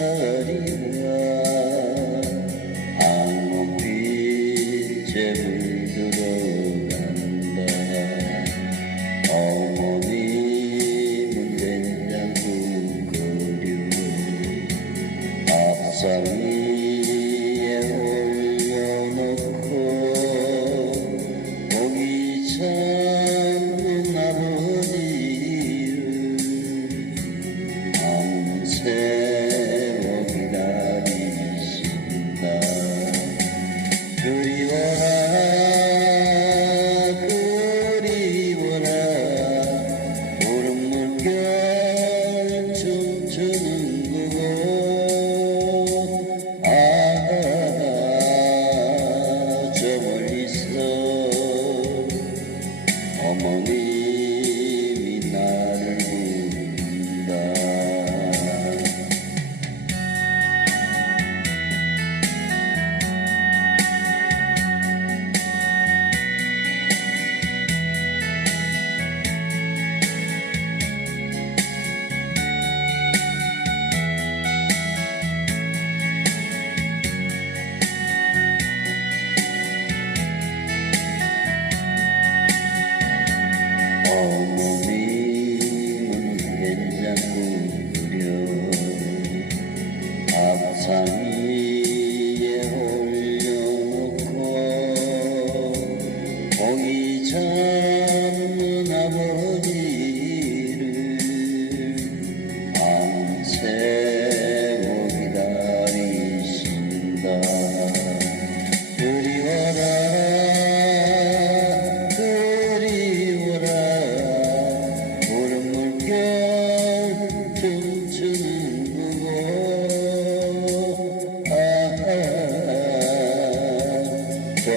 서리와 한국빛에 물들어간다. 어머님은 냉장고 거리로 밥상이 어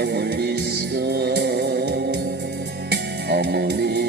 অমলিস অমলিস